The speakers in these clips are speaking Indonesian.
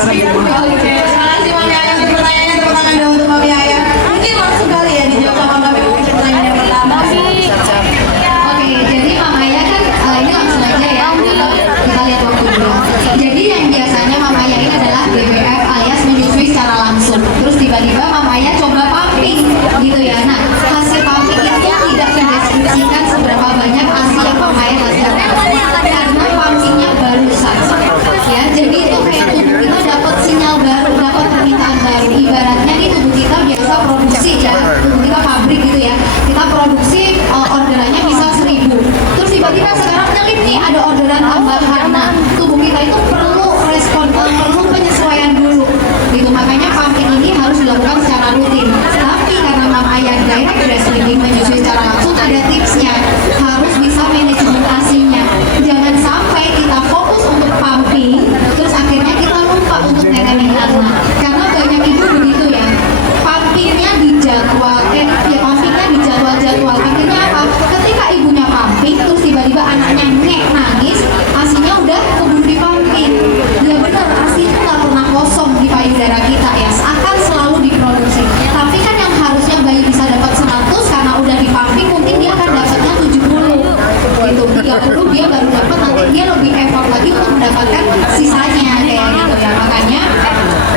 Oke, terima kasih Mami Ayah untuk pertanyaannya. Tepuk tangan dong untuk Mami Ayah. Mungkin langsung kali ya dijawab sama Mami untuk pertanyaan yang pertama. Oke, jadi Mama Ayah kan ini langsung aja ya. Kita lihat waktu dulu. Jadi yang biasanya Mama Ayah ini adalah BBF alias menyusui secara langsung. Terus tiba-tiba Mama Ayah coba pumping gitu ya. Nah, hasil pumping itu tidak mendeskripsikan seberapa banyak ASI yang Mama Ayah hasilkan. Karena pumpingnya barusan. Ya, jadi itu kayak tubuh kita dapat sinyal baru, dapat permintaan baru. Ibaratnya nih tubuh kita biasa produksi ya, tubuh kita pabrik gitu ya. Kita produksi orderannya bisa 1000. Terus tiba-tiba sekarang nyelip nih ada orderan tambahan. Nah, tubuh kita itu perlu respon, perlu penyesuaian dulu. Gitu, makanya pumping ini harus dilakukan secara rutin. Tapi karena Mama Ayah direct breastfeeding menyusui secara langsung, ada tipsnya. Harus bisa manajemen ASI-nya. Jangan sampai kita fokus untuk pumping, terus akhirnya kita lupa untuk nenenin anak. Karena banyak ibu begitu ya, pumpingnya dijadwal, pumpingnya dijadwal. Akhirnya apa? Ketika ibunya pumping, terus tiba-tiba anaknya nangis, ASI-nya udah keburu di pumping. Ya benar, ASI itu nggak pernah kosong di payudara kita ya, akan selalu diproduksi. Tapi kan yang harusnya bayi bisa dapat 100 karena udah di pumping, mungkin dia akan dapatnya 70 gitu, 30 dia baru dapat, nanti dia lebih effort lagi untuk mendapatkan sisanya kayak gitu ya. Makanya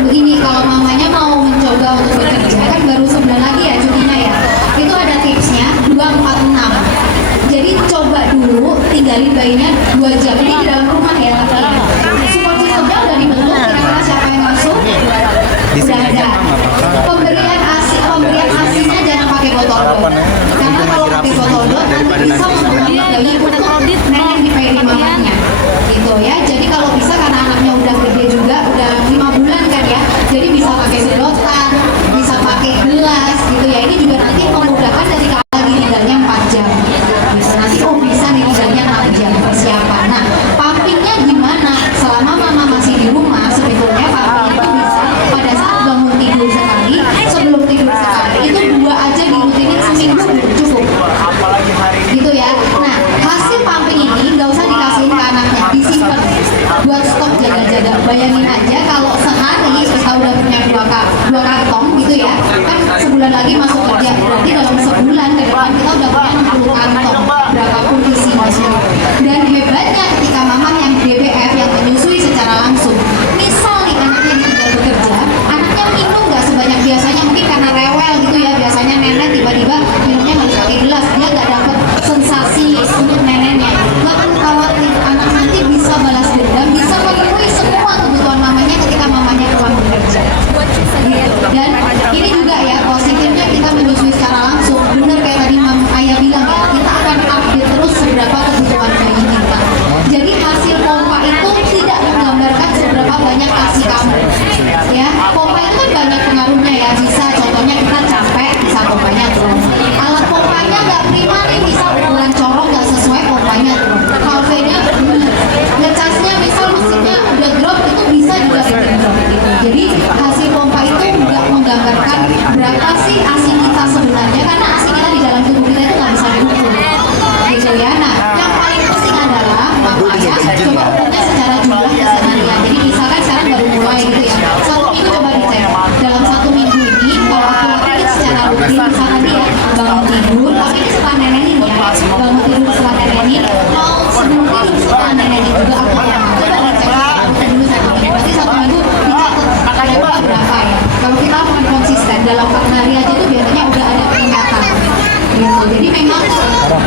begini, kalau mamanya mau mencoba untuk bekerja, kan baru sebulan lagi ya cutinya ya, itu ada tipsnya 246. Jadi coba dulu tinggalin bayinya 2 jam, ini di dalam rumah ya, support systemnya udah dibentuk. Kira-kira siapa yang masuk? Udah ada. Pemberian asinya jangan pakai botol dot, karena kalau pakai botol dot nanti bisa membuat bayi untuk nenek di payung mamanya gitu ya. Jadi kalau bisa, karena anaknya udah gede juga, udah 5 bulan kan ya, jadi bisa pakai sedotan, bisa pakai gelas gitu ya. Ini juga nanti memudahkan ketika lagi lidahnya 4 jam nanti bisa nih lidahnya 6 jam persiapan. Nah, pumpingnya gimana? Selama mama masih di rumah, sebetulnya pumping itu bisa pada saat bangun tidur sekali, sebelum tidur sekali, itu 2 aja dirutinin seminggu cukup gitu ya. Nah, hasil pumping ini nggak usah dikasihin ke anaknya, disimpan buat stok jaga-jaga. Bayangin aja kalau sehari kita udah punya 2 kantong gitu ya, kan sebulan lagi masuk kerja, berarti dalam sebulan ke depan kita udah punya 60 kantong, berapapun isinya. Dan hebatnya ketika mama yang BBF yang menyusui secara langsung, misal nih anaknya ditinggal bekerja, anaknya minum nggak sebanyak biasanya, mungkin karena rewel gitu ya, biasanya nenek tiba-tiba minumnya harus pakai gelas, dia nggak dapat sensasi untuk neneknya. Nggak perlu khawatir, anak nanti bisa balas dendam, bisa memenuhi semua kebutuhan mamanya ketika mamanya pulang bekerja. Dan ini juga ya positifnya kita menyusui secara langsung, bener kayak tadi Mama Ayah bilang ya, kita akan update terus seberapa kebutuhan bayi kita. Jadi hasil pompa itu tidak menggambarkan seberapa banyak ASI kamu ya. Pompa itu kan banyak pengaruhnya ya, bisa contohnya kita capek, bisa pompanya turun. Alat pompanya nggak prima nih, bisa ukuran corong nggak sesuai, pompanya turun. Valve-nya ngecasnya misal mesinnya udah drop, itu bisa juga bikin drop gitu. Jadi hasil pompa itu nggak menggambarkan berapa sih ASI kita sebenarnya, karena ASI kita di dalam tubuh kita itu nggak bisa diukur gitu ya. Nah, yang paling penting adalah makanya coba ukurnya secara jumlah keseharian. Jadi misalkan sekarang baru mulai gitu ya, 1 minggu coba dicek, dalam 1 minggu ini kalau aku lakuin secara rutin, misalkan dia bangun tidur, tapi ini setelah nenenin ya, bangun tidur setelah nenenin, mau sebelum tidur setelah nenenin juga aku coba dicek dulu 1 minggu, berarti 1 minggu dicatat level berapa ya. Kalau kita akan konsisten dalam 4 hari aja itu biasanya udah ada peningkatan gitu. Jadi memang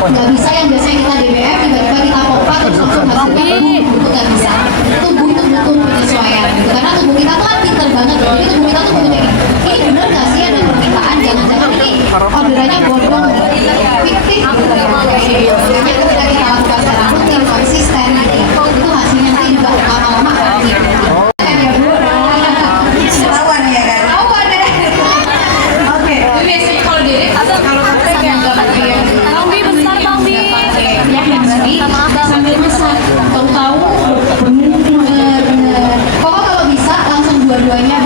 nggak bisa yang biasanya kita DBF tiba-tiba kita pompa terus langsung hasilnya itu nggak bisa. Itu butuh penyesuaian gitu, karena tubuh kita tuh kan pinter banget ya. Jadi tubuh kita tuh butuh kayak ini bener nggak sih ada permintaan, jangan-jangan ini orderannya bodong fiktif gitu ya. Makanya ketika kita lakukan secara rutin konsisten gitu ya, itu hasilnya nanti juga lama-lama akan Lawan ya kan? lawan deh. Oke, biasanya kalau direct atau kalau pakai kayak nggak pakai yang Bambi besar, Bambi. ya yang tadi sambil masak, tahu-tahu bener. Pokoknya kalau bisa langsung dua-duanya